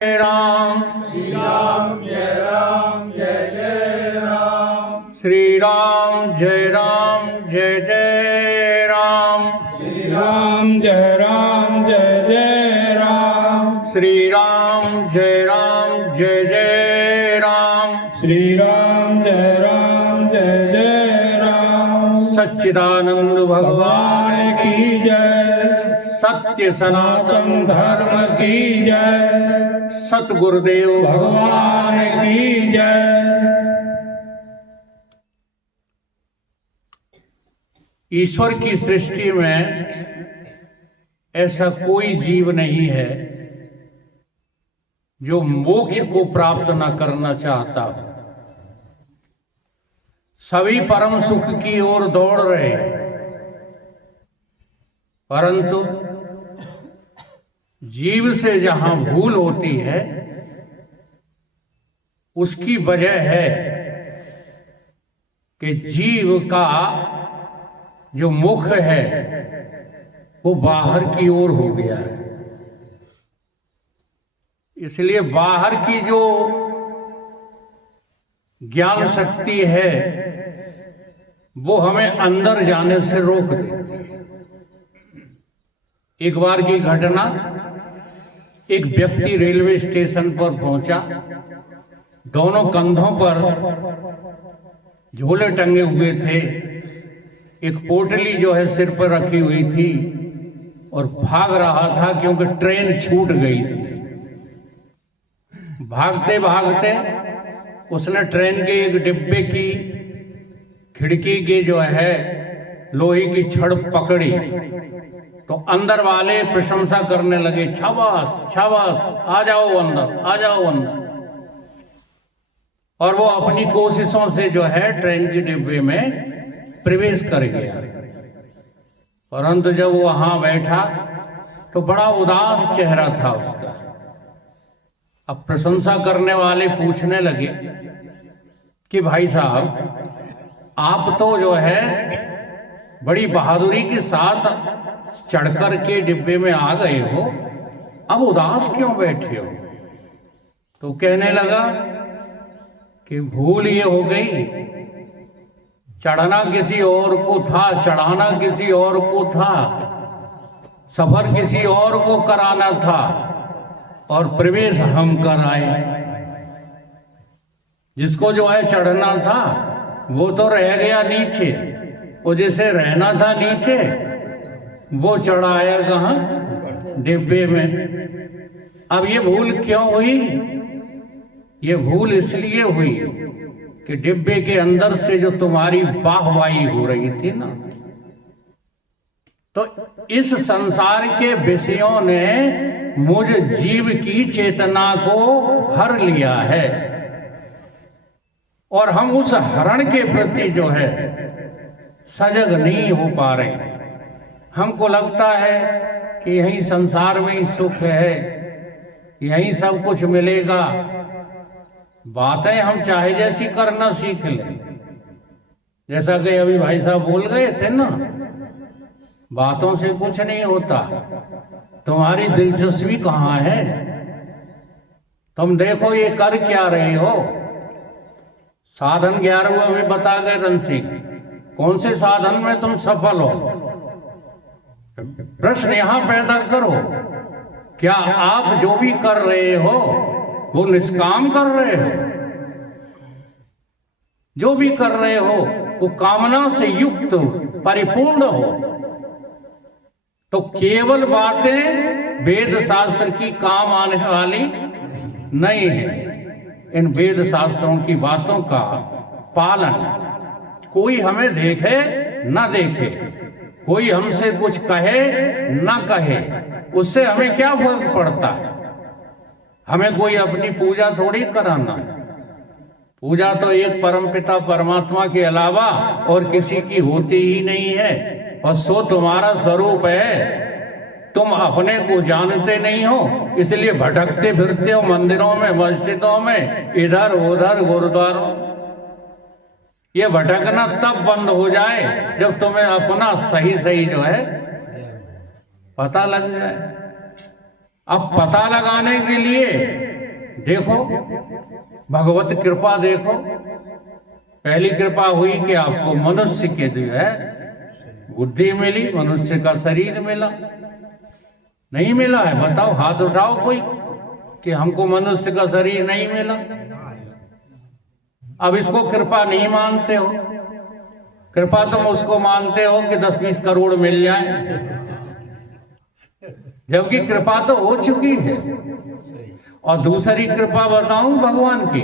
राम श्री राम जय जय राम। श्री राम जय जय राम। श्री राम जय जय राम। श्री राम जय जय राम। श्री राम जय जय राम। सच्चिदानंद भगवान की जय। सत्य सनातन धर्म की जय। सतगुरुदेव भगवान की जय। ईश्वर की सृष्टि में ऐसा कोई जीव नहीं है जो मोक्ष को प्राप्त न करना चाहता हो। सभी परम सुख की ओर दौड़ रहे हैं, परंतु जीव से जहां भूल होती है उसकी वजह है कि जीव का जो मुख है वो बाहर की ओर हो गया है। इसलिए बाहर की जो ज्ञान शक्ति है वो हमें अंदर जाने से रोक देती है। एक बार की घटना, एक व्यक्ति रेलवे स्टेशन पर पहुंचा, दोनों कंधों पर झोले टंगे हुए थे, एक पोटली जो है सिर पर रखी हुई थी और भाग रहा था क्योंकि ट्रेन छूट गई थी। भागते भागते उसने ट्रेन के एक डिब्बे की खिड़की के जो है लोहे की छड़ पकड़ी तो अंदर वाले प्रशंसा करने लगे, शाबाश शाबाश, आ जाओ अंदर, आ जाओ अंदर। और वो अपनी कोशिशों से जो है ट्रेन के डिब्बे में प्रवेश कर गया। परंतु जब वो वहां बैठा तो बड़ा उदास चेहरा था उसका। अब प्रशंसा करने वाले पूछने लगे कि भाई साहब, आप तो जो है बड़ी बहादुरी के साथ चढ़कर के डिब्बे में आ गए हो, अब उदास क्यों बैठे हो? तो कहने लगा कि भूल ये हो गई, चढ़ना किसी और को था, चढ़ाना किसी और को था, सफर किसी और को कराना था और प्रवेश हम कर आए। जिसको जो है चढ़ना था वो तो रह गया नीचे, और जिसे रहना था नीचे वो चढ़ाया कहाँ? डिब्बे में। अब ये भूल क्यों हुई? ये भूल इसलिए हुई कि डिब्बे के अंदर से जो तुम्हारी वाहवाही हो रही थी ना, तो इस संसार के विषयों ने मुझ जीव की चेतना को हर लिया है और हम उस हरण के प्रति जो है सजग नहीं हो पा रहे। हमको लगता है कि यही संसार में ही सुख है, यही सब कुछ मिलेगा। बातें हम चाहे जैसी करना सीख लें, जैसा कि अभी भाई साहब बोल गए थे ना, बातों से कुछ नहीं होता। तुम्हारी दिलचस्पी कहाँ है? तुम देखो ये कर क्या रहे हो। साधन 11वें में बता गए रणसिंह, कौन से साधन में तुम सफल हो? प्रश्न यहां पैदा करो, क्या आप जो भी कर रहे हो वो निष्काम कर रहे हो? जो भी कर रहे हो वो कामना से युक्त परिपूर्ण हो? तो केवल बातें वेद शास्त्र की काम आने वाली नहीं है। इन वेद शास्त्रों की बातों का पालन, कोई हमें देखे ना देखे, कोई हमसे कुछ कहे ना कहे, उससे हमें क्या फर्क पड़ता है? हमें कोई अपनी पूजा थोड़ी कराना है। पूजा तो एक परमपिता परमात्मा के अलावा और किसी की होती ही नहीं है, और सो तुम्हारा स्वरूप है। तुम अपने को जानते नहीं हो, इसलिए भटकते फिरते हो मंदिरों में, मस्जिदों में, इधर उधर गुरुद्वारों। ये भटकना तब बंद हो जाए जब तुम्हें अपना सही सही जो है पता लग जाए। अब पता लगाने के लिए देखो भगवत कृपा देखो। पहली कृपा हुई कि आपको मनुष्य के जो है बुद्धि मिली, मनुष्य का शरीर मिला। नहीं मिला है बताओ, हाथ उठाओ कोई कि हमको मनुष्य का शरीर नहीं मिला। अब इसको कृपा नहीं मानते हो। कृपा तुम उसको मानते हो कि 10-20 करोड़ मिल जाए, जबकि कृपा तो हो चुकी है। और दूसरी कृपा बताऊं भगवान की,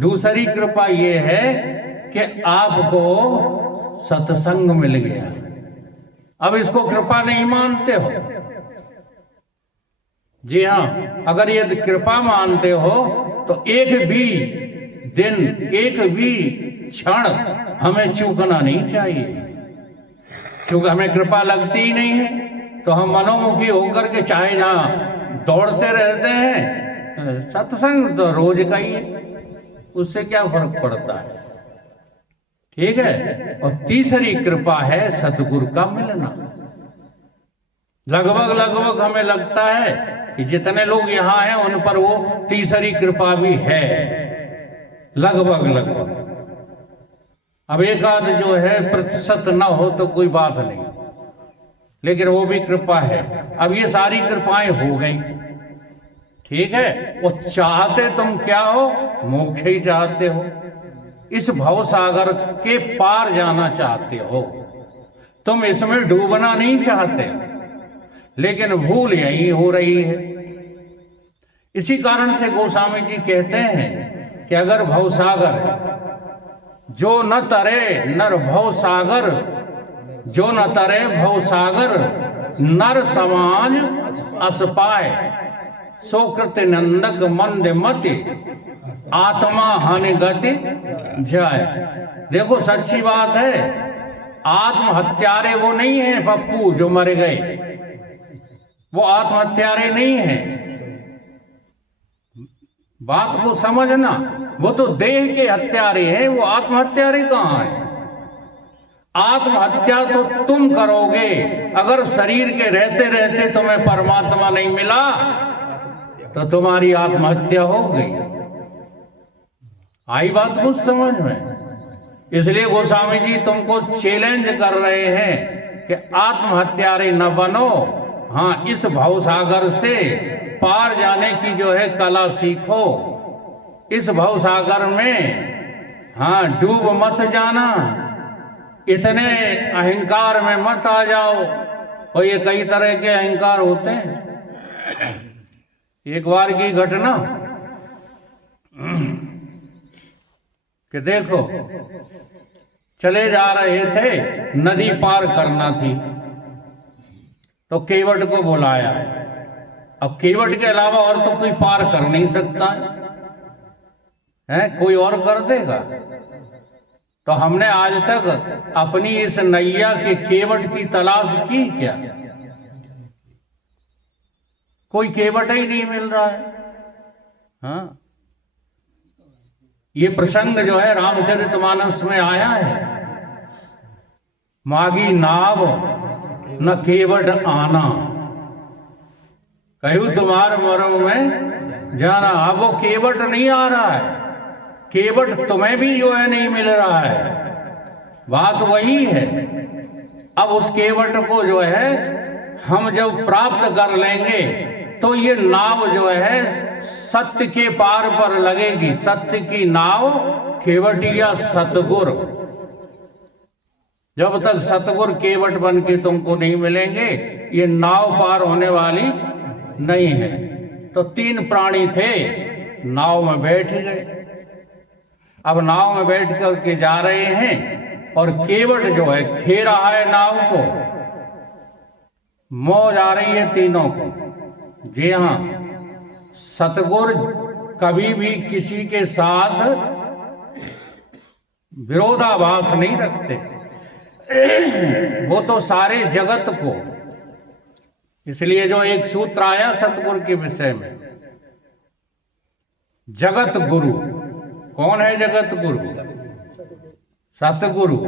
दूसरी कृपा ये है कि आपको सत्संग मिल गया। अब इसको कृपा नहीं मानते हो। जी हाँ, अगर ये कृपा मानते हो तो एक भी दिन, एक भी क्षण हमें चूकना नहीं चाहिए। क्योंकि हमें कृपा लगती ही नहीं है तो हम मनोमुखी होकर के चाहे जहां दौड़ते रहते हैं। सत्संग तो रोज का ही है, उससे क्या फर्क पड़ता है। ठीक है। और तीसरी कृपा है सतगुरु का मिलना। लगभग हमें लगता है कि जितने लोग यहाँ हैं उन पर वो तीसरी कृपा भी है, लगभग। अब एक आध जो है प्रतिशत ना हो तो कोई बात नहीं, लेकिन वो भी कृपा है। अब ये सारी कृपाएं हो गई, ठीक है। वो चाहते तुम क्या हो? मोक्ष ही चाहते हो, इस भव सागर के पार जाना चाहते हो। तुम इसमें डूबना नहीं चाहते, लेकिन भूल यही हो रही है। इसी कारण से गोस्वामी जी कहते हैं कि अगर भव सागर जो न तरे नर भव सागर, जो न तरे भव सागर नर समाज अस पाए, सोकृत नंदक मंद मति आत्मा हानि गति जाए। देखो सच्ची बात है, आत्महत्यारे वो नहीं है पप्पू जो मर गए, वो आत्महत्यारे नहीं है। बात को समझना, वो तो देह के हत्यारे हैं, वो आत्महत्यारे कहाँ है। आत्महत्या तो तुम करोगे अगर शरीर के रहते रहते तुम्हें परमात्मा नहीं मिला तो तुम्हारी आत्महत्या हो गई। आई बात कुछ समझ में। इसलिए गोस्वामी जी तुमको चैलेंज कर रहे हैं कि आत्महत्यारे न बनो। हाँ, इस भवसागर से पार जाने की जो है कला सीखो। इस भवसागर में हाँ डूब मत जाना, इतने अहंकार में मत आ जाओ। और ये कई तरह के अहंकार होते हैं। एक बार की घटना कि देखो चले जा रहे थे, नदी पार करना थी तो केवट को बुलाया। अब केवट के अलावा और तो कोई पार कर नहीं सकता है, कोई और कर देगा। तो हमने आज तक अपनी इस नैया के केवट की तलाश की क्या? कोई केवट ही नहीं मिल रहा है। हाँ, ये प्रसंग जो है रामचरितमानस में आया है। मागी नाव न केवट आना, कहूं तुम्हारे मरम में जाना। अब वो केवट नहीं आ रहा है, केवट तुम्हें भी जो है नहीं मिल रहा है। बात वही है। अब उस केवट को जो है हम जब प्राप्त कर लेंगे तो ये नाव जो है सत्य के पार पर लगेगी। सत्य की नाव केवटिया सतगुर। जब तक सतगुर केवट बन के तुमको नहीं मिलेंगे ये नाव पार होने वाली नहीं है। तो 3 प्राणी थे, नाव में बैठ गए। अब नाव में बैठ करके जा रहे हैं और केवट जो है खे रहा है नाव को। मौज आ रही है तीनों को। जी हाँ, सतगुर कभी भी किसी के साथ विरोधाभास नहीं रखते। वो तो सारे जगत को, इसलिए जो एक सूत्र आया सतगुरु के विषय में, जगत गुरु। कौन है जगत गुरु? सतगुरु।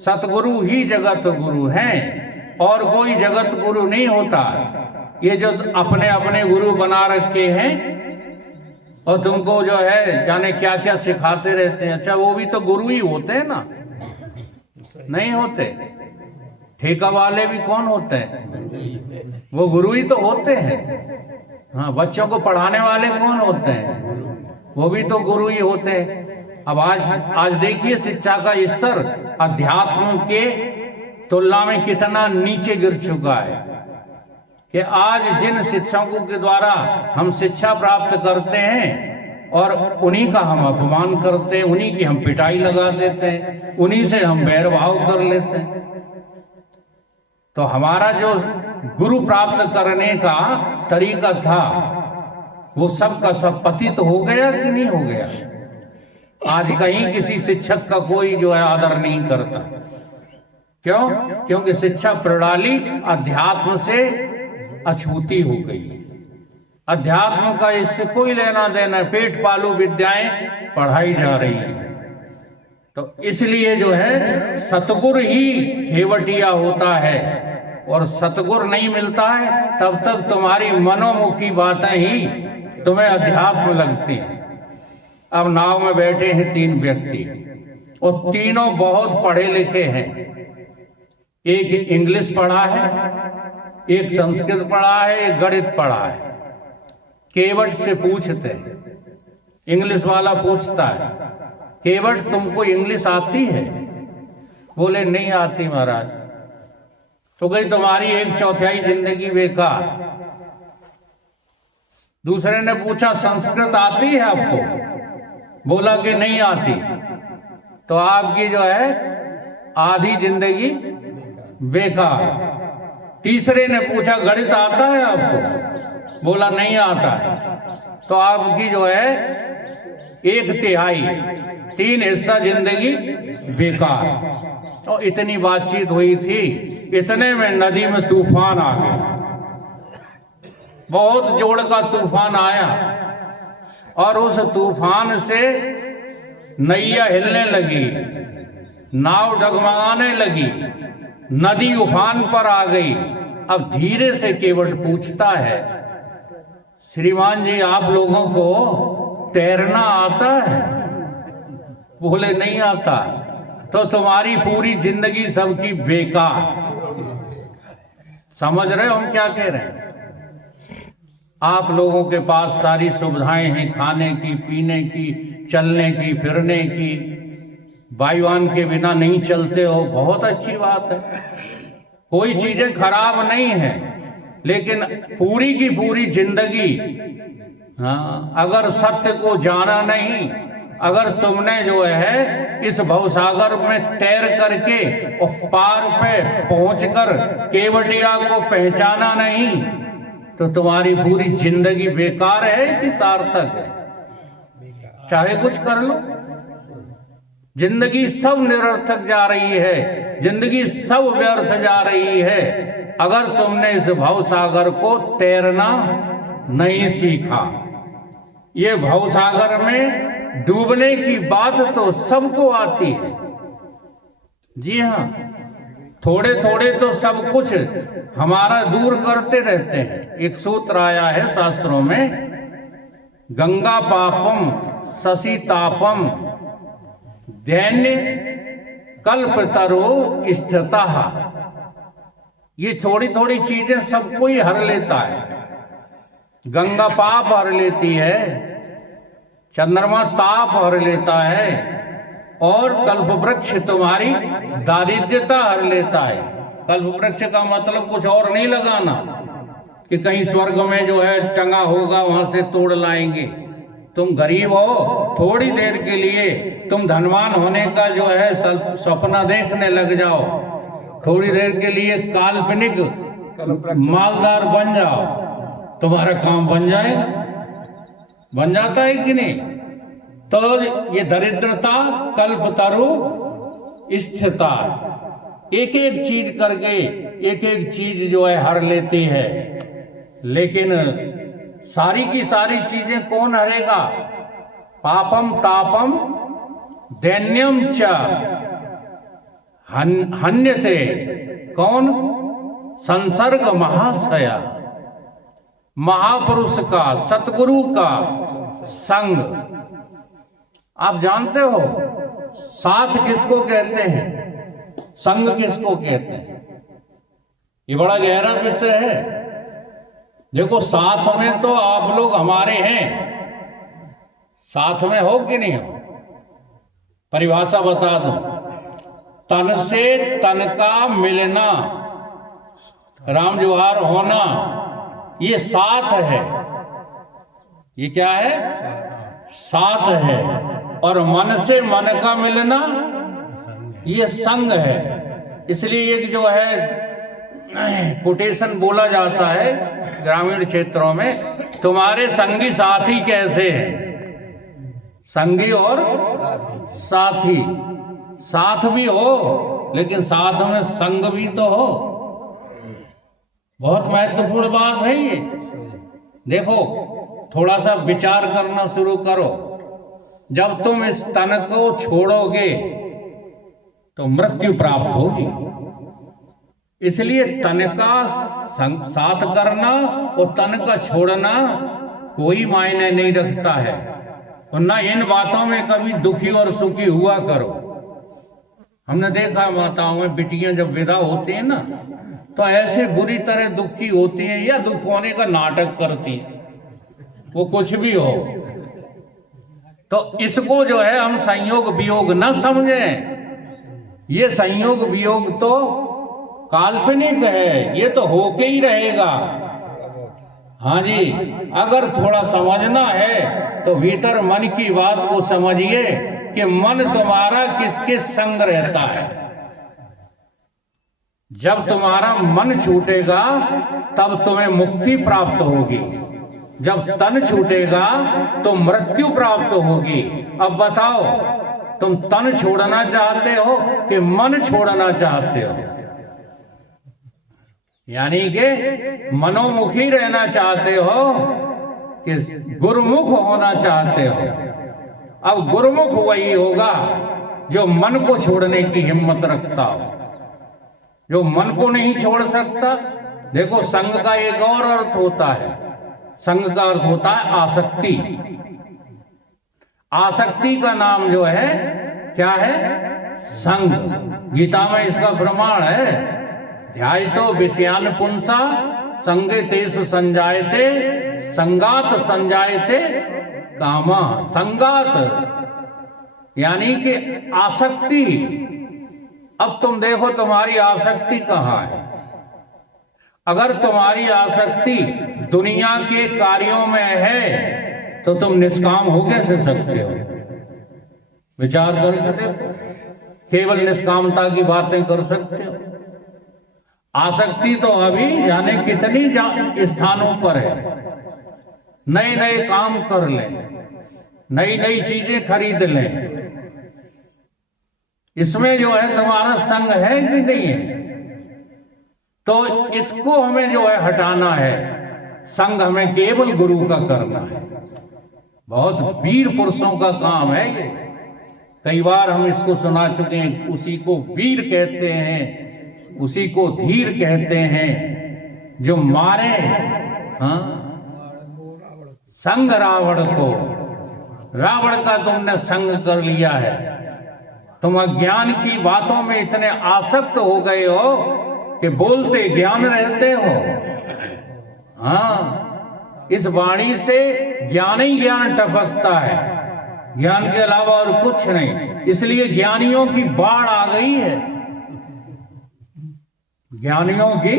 सतगुरु ही जगत गुरु हैं और कोई जगत गुरु नहीं होता। ये जो अपने अपने गुरु बना रखे हैं और तुमको जो है जाने क्या क्या सिखाते रहते हैं। अच्छा, वो भी तो गुरु ही होते हैं ना, नहीं होते? ठेका वाले भी कौन होते हैं? वो गुरु ही तो होते हैं। हाँ, बच्चों को पढ़ाने वाले कौन होते हैं? वो भी तो गुरु ही होते हैं। अब आज देखिए शिक्षा का स्तर अध्यात्म के तुलना में कितना नीचे गिर चुका है कि आज जिन शिक्षकों के द्वारा हम शिक्षा प्राप्त करते हैं और उन्हीं का हम अपमान करते हैं, उन्हीं की हम पिटाई लगा देते हैं, उन्हीं से हम बैरभाव कर लेते हैं। तो हमारा जो गुरु प्राप्त करने का तरीका था वो सब का सब पतित हो गया कि नहीं हो गया? आज कहीं किसी शिक्षक का कोई जो है आदर नहीं करता। क्यों? क्योंकि शिक्षा प्रणाली अध्यात्म से अछूती हो गई। अध्यात्म का इससे कोई लेना देना, पेट पालू विद्याएं पढ़ाई जा रही है। तो इसलिए जो है सतगुर ही खेवटिया होता है, और सतगुर नहीं मिलता है तब तक तुम्हारी मनोमुखी बातें ही तुम्हें अध्यात्म लगती हैं। अब नाव में बैठे हैं 3 व्यक्ति, और तीनों बहुत पढ़े लिखे हैं। एक इंग्लिश पढ़ा है, एक संस्कृत पढ़ा है, एक गणित पढ़ा है। केवट से पूछते हैं, इंग्लिश वाला पूछता है, केवट तुमको इंग्लिश आती है? बोले नहीं आती महाराज। तो गई तुम्हारी 1/4 जिंदगी बेकार। दूसरे ने पूछा संस्कृत आती है आपको? बोला कि नहीं आती। तो आपकी जो है आधी जिंदगी बेकार। तीसरे ने पूछा गणित आता है आपको? बोला नहीं आता है। तो आपकी जो है 1/3 3 हिस्सा जिंदगी बेकार। तो इतनी बातचीत हुई थी, इतने में नदी में तूफान आ गया। बहुत जोर का तूफान आया और उस तूफान से नैया हिलने लगी, नाव डगमगाने लगी, नदी उफान पर आ गई। अब धीरे से केवट पूछता है, श्रीमान जी आप लोगों को तैरना आता है? बोले नहीं आता। तो तुम्हारी पूरी जिंदगी सबकी बेकार। समझ रहे हो हम क्या कह रहे हैं? आप लोगों के पास सारी सुविधाएं हैं, खाने की, पीने की, चलने की, फिरने की, वायुयान के बिना नहीं चलते हो, बहुत अच्छी बात है, कोई चीजें खराब नहीं है। लेकिन पूरी की पूरी जिंदगी, हाँ, अगर सत्य को जाना नहीं, अगर तुमने जो है इस भवसागर में तैर करके और पार पे पहुंचकर केवटिया को पहचाना नहीं, तो तुम्हारी पूरी जिंदगी बेकार है कि सार्थक है? चाहे कुछ कर लो, जिंदगी सब निरर्थक जा रही है, जिंदगी सब व्यर्थ जा रही है अगर तुमने इस भवसागर को तैरना नहीं सीखा। ये भवसागर में डूबने की बात तो सबको आती है। जी हाँ, थोड़े थोड़े तो सब कुछ हमारा दूर करते रहते हैं। एक सूत्र आया है शास्त्रों में, गंगा पापम शशि तापम दैन्य कल्पतरो स्थिता। ये थोड़ी थोड़ी चीजें सबको ही हर लेता है। गंगा पाप हर लेती है, चंद्रमा ताप हर लेता है, और कल्प वृक्ष तुम्हारी दारिद्र्यता हर लेता है। कल्प वृक्ष का मतलब कुछ और नहीं लगाना कि कहीं स्वर्ग में जो है टंगा होगा वहां से तोड़ लाएंगे। तुम गरीब हो, थोड़ी देर के लिए तुम धनवान होने का जो है सपना देखने लग जाओ, थोड़ी देर के लिए काल्पनिक मालदार बन जाओ, तुम्हारा काम बन जाएगा। बन जाता है कि नहीं? तो ये दरिद्रता कल्पतरु स्थिता, एक एक चीज करके एक एक चीज जो है हर लेती है। लेकिन सारी की सारी चीजें कौन हरेगा? पापम तापम दैन्यम च हन्यते। कौन? संसर्ग महाशया, महापुरुष का, सतगुरु का संग। आप जानते हो साथ किसको कहते हैं, संग किसको कहते हैं? ये बड़ा गहरा विषय है। देखो साथ में तो आप लोग हमारे हैं, साथ में हो कि नहीं हो? परिभाषा बता दूं, तन से तन का मिलना, राम जोहार होना, ये साथ है। ये क्या है? साथ है। और मन से मन का मिलना ये संग है। इसलिए एक जो है कोटेशन बोला जाता है ग्रामीण क्षेत्रों में, तुम्हारे संगी साथी कैसे हैं? संगी और साथी, साथ भी हो लेकिन साथ में संग भी तो हो। बहुत महत्वपूर्ण बात है ये। देखो थोड़ा सा विचार करना शुरू करो। जब तुम इस तन को छोड़ोगे तो मृत्यु प्राप्त होगी। इसलिए तन का साथ करना और तन का छोड़ना कोई मायने नहीं रखता है। और न इन बातों में कभी दुखी और सुखी हुआ करो। हमने देखा माताओं में बिटियां जब विदा होती हैं ना, तो ऐसे बुरी तरह दुखी होती हैं या दुख होने का नाटक करती हैं, वो कुछ भी हो। तो इसको जो है हम संयोग वियोग न समझें। ये संयोग वियोग तो काल्पनिक है, ये तो होके ही रहेगा। हाँ जी, अगर थोड़ा समझना है तो भीतर मन की बात को समझिए कि मन तुम्हारा किसके संग रहता है। जब तुम्हारा मन छूटेगा तब तुम्हें मुक्ति प्राप्त होगी, जब तन छूटेगा तो मृत्यु प्राप्त होगी। अब बताओ, तुम तन छोड़ना चाहते हो कि मन छोड़ना चाहते हो? यानी कि मनोमुखी रहना चाहते हो कि गुरुमुख होना चाहते हो? अब गुरुमुख वही होगा जो मन को छोड़ने की हिम्मत रखता हो, जो मन को नहीं छोड़ सकता। देखो संग का एक और अर्थ होता है, संग का अर्थ होता है आसक्ति। आसक्ति का नाम जो है क्या है? संग। गीता में इसका प्रमाण है, ध्यायतो विषयान पुंसा संगे तेषु संजायते संगात संजायते कामा। संगात यानी कि आसक्ति। अब तुम देखो तुम्हारी आसक्ति कहाँ है। अगर तुम्हारी आसक्ति दुनिया के कार्यों में है तो तुम निष्काम हो कैसे सकते हो? विचार करके देखो, केवल निष्कामता की बातें कर सकते हो। आसक्ति तो अभी जाने कितनी स्थानों पर है। नए नए काम कर लें, नई नई चीजें खरीद लें, इसमें जो है तुम्हारा संग है कि नहीं है? तो इसको हमें जो है हटाना है। संग हमें केवल गुरु का करना है। बहुत वीर पुरुषों का काम है ये। कई बार हम इसको सुना चुके हैं। उसी को वीर कहते हैं, उसी को धीर कहते हैं जो मारे हाँ संग रावण को। रावण का तुमने संग कर लिया है। तुम अज्ञान की बातों में इतने आसक्त हो गए हो कि बोलते ज्ञान रहते हो। हाँ, इस वाणी से ज्ञान ही ज्ञान टपकता है, ज्ञान के अलावा और कुछ नहीं। इसलिए ज्ञानियों की बाढ़ आ गई है, ज्ञानियों की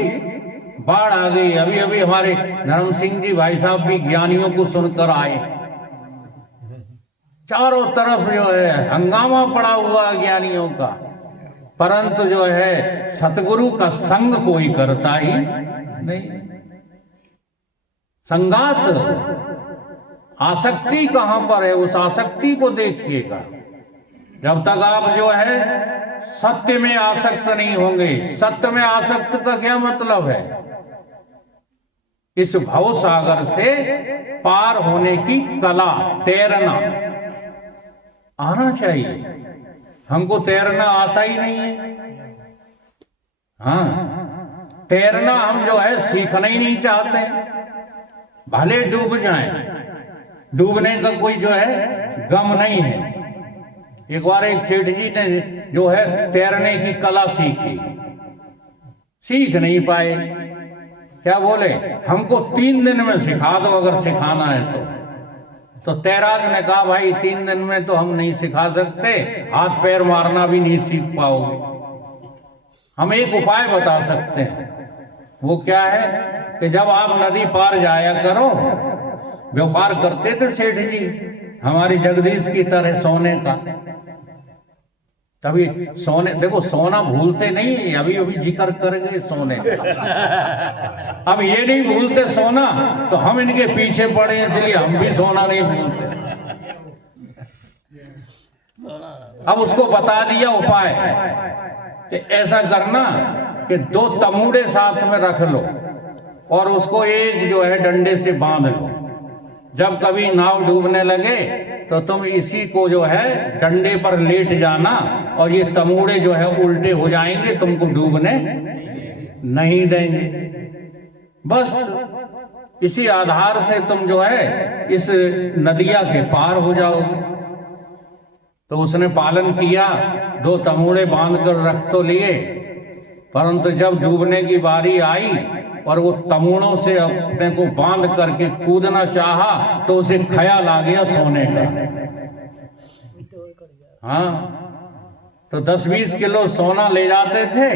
बाढ़ आ गई। अभी अभी हमारे धर्म सिंह जी भाई साहब भी ज्ञानियों को सुनकर आए। चारों तरफ जो है हंगामा पड़ा हुआ ज्ञानियों का, परंतु जो है सतगुरु का संग कोई करता ही नहीं। संगात, आसक्ति कहां पर है? उस आसक्ति को देखिएगा। जब तक आप जो है सत्य में आसक्त नहीं होंगे। सत्य में आसक्त का क्या मतलब है? इस भव सागर से पार होने की कला, तैरना आना चाहिए। हमको तैरना आता ही नहीं है। हाँ, तैरना हम जो है सीखना ही नहीं चाहते। भले डूब जाएं, डूबने का कोई जो है गम नहीं है। एक बार एक सेठ जी ने जो है तैरने की कला सीखी, सीख नहीं पाए। क्या बोले, हमको 3 दिन में सिखा दो अगर सिखाना है तो तैराक ने कहा भाई 3 दिन में तो हम नहीं सिखा सकते, हाथ पैर मारना भी नहीं सीख पाओगे। हम एक उपाय बता सकते हैं। वो क्या है कि जब आप नदी पार जाया करो, व्यापार करते थे सेठ जी हमारी जगदीश की तरह सोने का, तभी सोने, देखो सोना भूलते नहीं है, अभी अभी जिक्र कर गए सोने। अब ये नहीं भूलते सोना, तो हम इनके पीछे पड़े इसलिए हम भी सोना नहीं भूलते। अब उसको बता दिया उपाय कि ऐसा करना कि 2 तमूड़े साथ में रख लो और उसको एक जो है डंडे से बांध लो। जब कभी नाव डूबने लगे तो तुम इसी को जो है डंडे पर लेट जाना और ये तमूड़े जो है उल्टे हो जाएंगे, तुमको डूबने नहीं देंगे। बस इसी आधार से तुम जो है इस नदिया के पार हो जाओगे। तो उसने पालन किया, 2 तमूड़े बांध कर रख तो लिए, परंतु जब डूबने की बारी आई और वो तमूड़ों से अपने को बांध करके कूदना चाहा तो उसे ख्याल आ गया सोने का। हाँ, तो 10-20 किलो सोना ले जाते थे,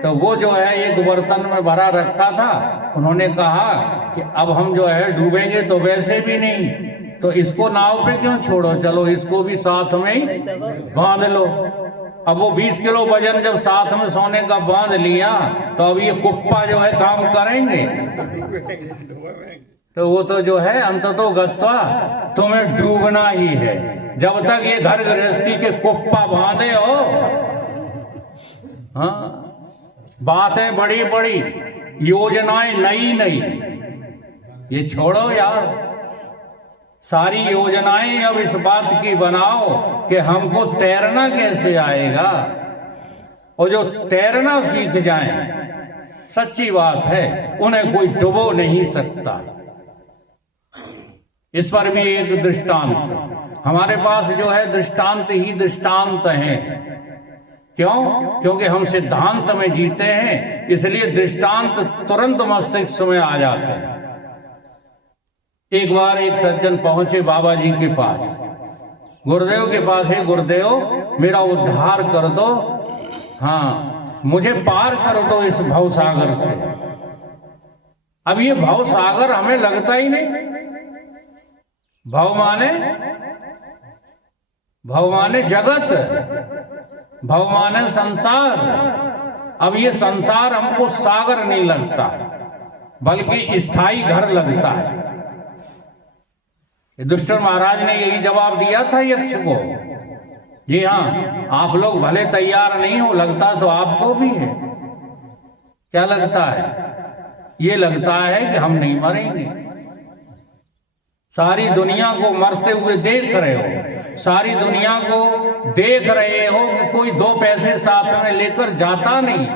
तो वो जो है एक बर्तन में भरा रखा था। उन्होंने कहा कि अब हम जो है डूबेंगे तो वैसे भी नहीं, तो इसको नाव पे क्यों छोड़ो, चलो इसको भी साथ में ही बांध लो। अब वो 20 किलो वजन जब साथ में सोने का बांध लिया तो अब ये कुप्पा जो है काम करेंगे, तो वो तो जो है अंततो गत्वा तुम्हें डूबना ही है। जब तक ये घर गृहस्थी के कुप्पा बांधे हो, हाँ, बातें बड़ी बड़ी, योजनाएं नई नई, ये छोड़ो यार। सारी योजनाएं अब इस बात की बनाओ कि हमको तैरना कैसे आएगा, और जो तैरना सीख जाएं, सच्ची बात है उन्हें कोई डुबो नहीं सकता। इस पर भी एक दृष्टांत हमारे पास जो है, दृष्टांत ही दृष्टांत हैं। क्यों? क्योंकि हम सिद्धांत में जीते हैं, इसलिए दृष्टांत तुरंत मस्तिष्क में आ जाते हैं। एक बार एक सज्जन पहुंचे बाबा जी के पास, गुरुदेव के पास है, गुरुदेव मेरा उद्धार कर दो, हाँ मुझे पार कर दो इस भवसागर से। अब ये भवसागर हमें लगता ही नहीं। भव माने जगत, भव माने संसार। अब ये संसार हमको सागर नहीं लगता, बल्कि स्थायी घर लगता है। युधिष्ठिर महाराज ने यही जवाब दिया था यक्ष को। जी हाँ, आप लोग भले तैयार नहीं हो, लगता तो आपको भी है। क्या लगता है? ये लगता है कि हम नहीं मरेंगे। सारी दुनिया को मरते हुए देख रहे हो, सारी दुनिया को देख रहे हो कि कोई 2 पैसे साथ में लेकर जाता नहीं।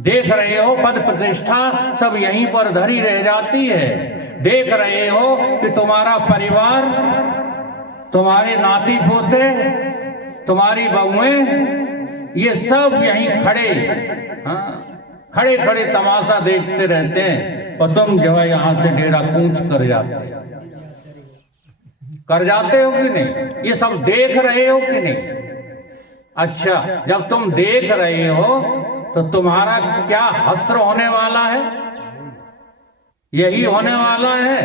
देख रहे हो पद प्रतिष्ठा सब यहीं पर धरी रह जाती है। देख रहे हो कि तुम्हारा परिवार, तुम्हारे नाती पोते, तुम्हारी बहुएं, ये सब यहीं खड़े, हाँ, खड़े खड़े तमाशा देखते रहते हैं, और तुम जो है यहां से डेरा कूच कर जाते हो कि नहीं? ये सब देख रहे हो कि नहीं? अच्छा, जब तुम देख रहे हो तो तुम्हारा क्या हस्र होने वाला है? यही होने वाला है,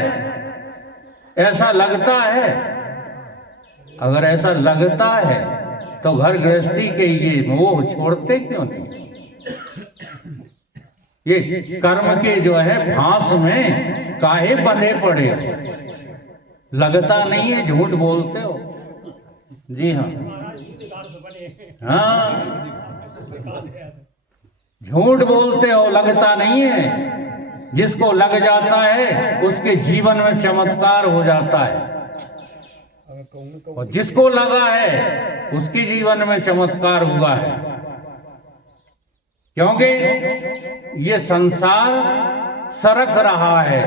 ऐसा लगता है। अगर ऐसा लगता है तो घर गृहस्थी के ये मोह छोड़ते क्यों नहीं? ये कर्म के जो है फांस में काहे बंधे पड़े हो? लगता नहीं है, झूठ बोलते हो। जी हाँ, हाँ, झूठ बोलते हो, लगता नहीं है। जिसको लग जाता है उसके जीवन में चमत्कार हो जाता है, और जिसको लगा है उसके जीवन में चमत्कार हुआ है। क्योंकि ये संसार सरक रहा है,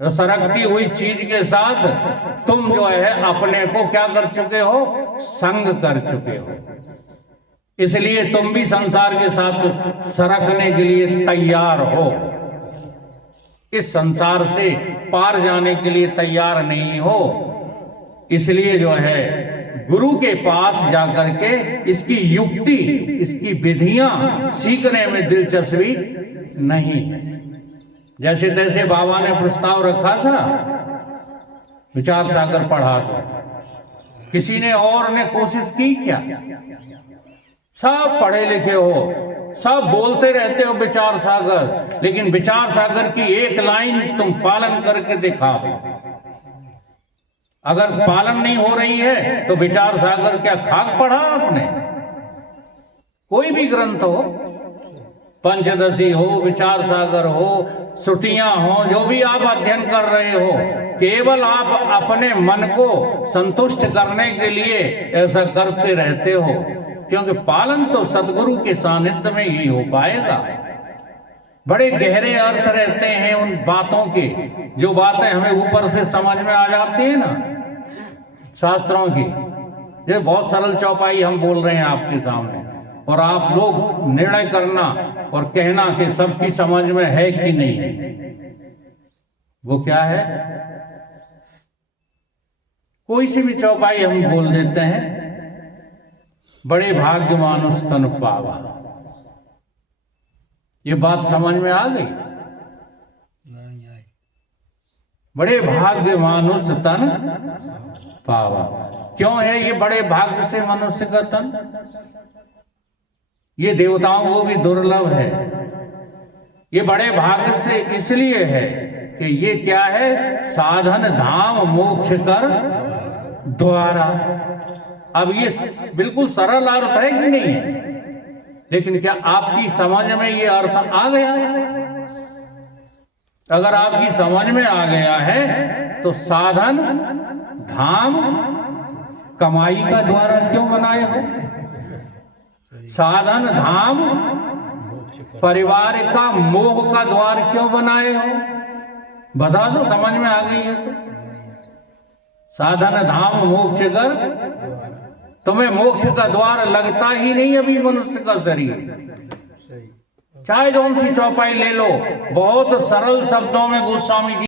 तो सरकती हुई चीज के साथ तुम जो है अपने को क्या कर चुके हो, संग कर चुके हो। इसलिए तुम भी संसार के साथ सरकने के लिए तैयार हो, इस संसार से पार जाने के लिए तैयार नहीं हो। इसलिए जो है गुरु के पास जाकर के इसकी युक्ति, इसकी विधियां सीखने में दिलचस्पी नहीं है। जैसे तैसे बाबा ने प्रस्ताव रखा था विचार सागर पढ़ा दो, किसी ने और ने कोशिश की क्या? सब पढ़े लिखे हो, सब बोलते रहते हो विचार सागर, लेकिन विचार सागर की एक लाइन तुम पालन करके दिखा दो। अगर पालन नहीं हो रही है तो विचार सागर क्या खाक पढ़ा आपने? कोई भी ग्रंथ हो, पंचदशी हो, विचार सागर हो, श्रुतियां हो, जो भी आप अध्ययन कर रहे हो, केवल आप अपने मन को संतुष्ट करने के लिए ऐसा करते रहते हो, क्योंकि पालन तो सदगुरु के सानिध्य में ही हो पाएगा। बड़े गहरे अर्थ रहते हैं उन बातों के, जो बातें हमें ऊपर से समझ में आ जाती है ना शास्त्रों की। ये बहुत सरल चौपाई हम बोल रहे हैं आपके सामने, और आप लोग निर्णय करना और कहना कि सबकी समझ में है कि नहीं है। वो क्या है? कोई सी भी चौपाई हम बोल देते हैं, बड़े भाग्य मानुष तन पावा। ये बात समझ में आ गई? बड़े भाग्य मानुष तन पावा। क्यों है ये बड़े भाग्य से मनुष्य का तन? ये देवताओं को भी दुर्लभ है। ये बड़े भाग्य से इसलिए है कि ये क्या है, साधन धाम मोक्ष कर द्वारा। अब ये बिल्कुल सरल अर्थ है कि नहीं है, लेकिन क्या आपकी समझ में ये अर्थ आ गया है? अगर आपकी समझ में आ गया है तो साधन धाम कमाई का द्वारा क्यों बनाए हो? साधन धाम परिवार का मोह का द्वार क्यों बनाए हो? बता दो, समझ में आ गई है तो। साधन धाम मोक्ष कर, तुम्हें मोक्ष का द्वार लगता ही नहीं अभी मनुष्य का शरीर। चाहे कौन सी चौपाई ले लो, बहुत सरल शब्दों में गोस्वामी जी